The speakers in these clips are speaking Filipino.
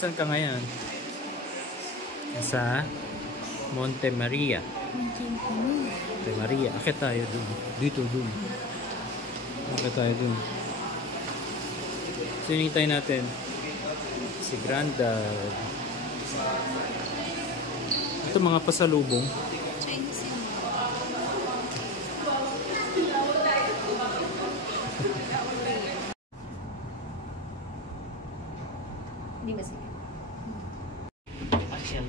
Nasaan ka ngayon? Sa Monte Maria. Monte Maria. Akit tayo dun. Dito dun. Akit tayo dun. Sinintay natin si Grandad. Ito mga pasalubong. Chinese yun. Hindi ba siya? Pasyal.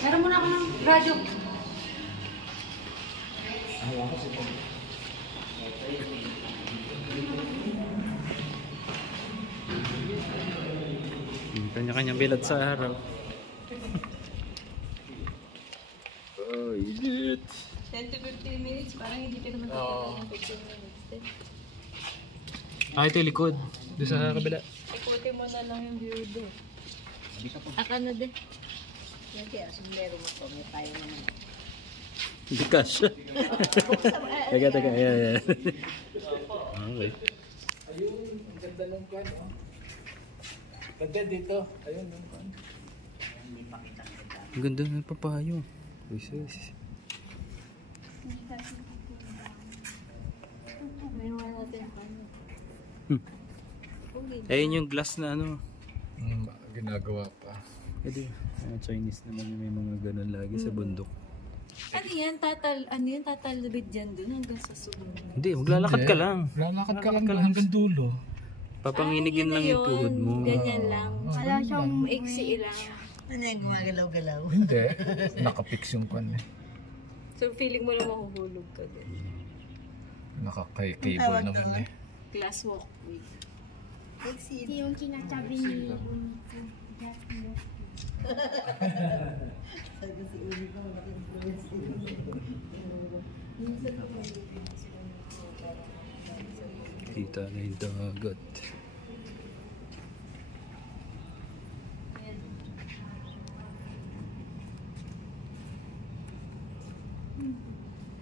Meron muna ako ng radyo. Kanya-kanyang bilad sa araw. Oh, idiot. 10 to 15 minutes, parang hindi ka naman tayo ng 15 minutes din. Ito yung likod. Doon sa kabila. Ikutin mo na lang yung view doon. Aka na din. Yan kaya, sumero mo po. May tayo naman. Hindi kasha. Teka. Ayan. Okay. Ayun, ang ganda ng kwan, oh. Ganda dito. Ayun, yung kwan. Ang ganda ng papayo. Sis. May wala natin paano. Ayun yung glass na ano. Ginagawa pa. Pwede. Chinese naman yung may mga ganun lagi sa bundok. Ano yan? Tatalabid dyan doon hanggang sa sunod. Hindi, maglalakad ka lang. Lalakad ka lang hanggang dulo. Papanginigin lang yung tuhod mo. Ganyan lang. Wala siyang maiksi lang. Ano yung gumagalaw-galaw? Hindi. Nakapix yung kwan eh. So feeling mo lang mahuhulog ka din. Nakakay-cable naman eh. Glass walkway. Exit. Yung kinasabi ni Unito. Sabi si Uli ko, mag-influence Kita na yung dagat.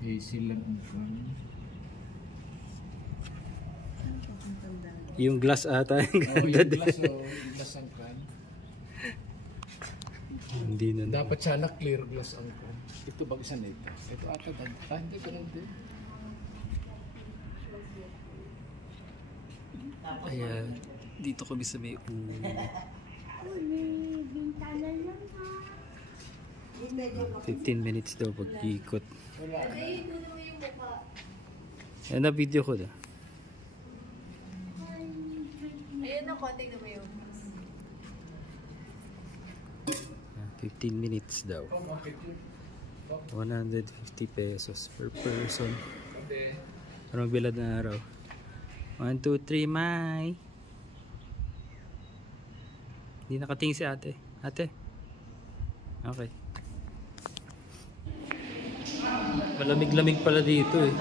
Easy lang ang kwan. Yung glass ata yung ganda din. Yung glass ang kwan. Hindi na. Dapat sana clear glass ang kwan. Ito bag isa na ito. Ito ata dagtan. Hindi ko lang din. Ayan. Dito kami sa may ulo. Uli, bintana lang ha. 15 minutes daw pag-ikot. Ayan na video ko na. Ayun na, konti na mo yun. 15 minutes daw. 150 pesos per person. Anong bilad na araw? 1, 2, 3, May. Hindi nakatingin si ate. Ate. Okay. Malamig-lamig pala dito eh.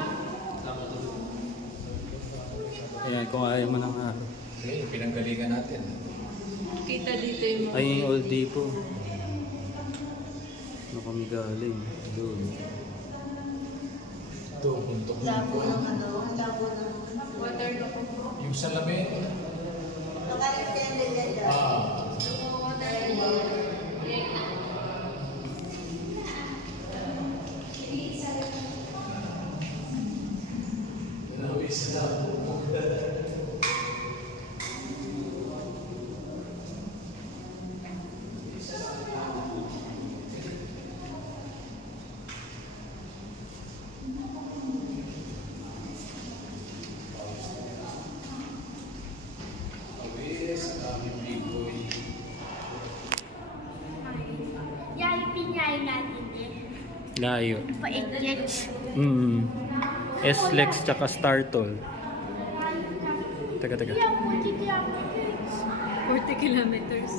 Ayan, kung ayaw mo ng araw. Okay, pinanggalingan natin. Kita dito yung mga... Ay, yung Old Depot. Ano kami galing? Doon. Ito, puntok ng Labo kwan. ng ano, labo ng water na po. Yung salamin. naka-extended yan dyan. Yan, pinyayin natin din. Layo. Pa-exit. S-Lex tsaka Startol. Teka. Yan, 40 kilometers. 40 kilometers.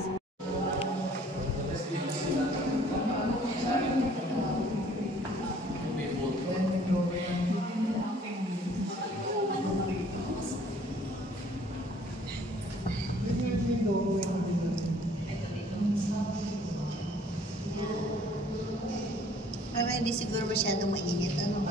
Para hindi siguro masyadong mainit. Ano?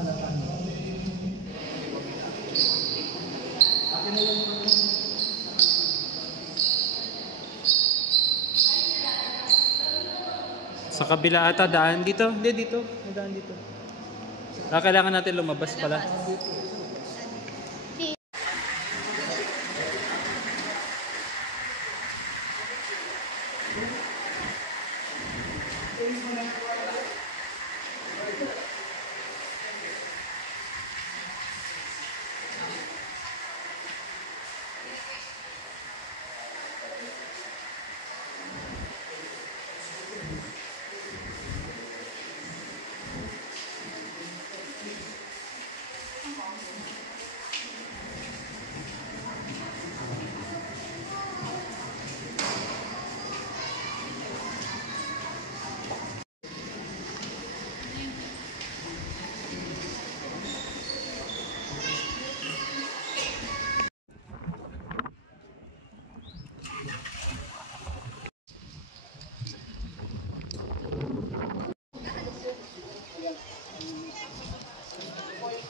Sa kabila ata, daan dito. Hindi, dito. May daan dito. Kailangan natin lumabas pala.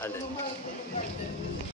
Alin?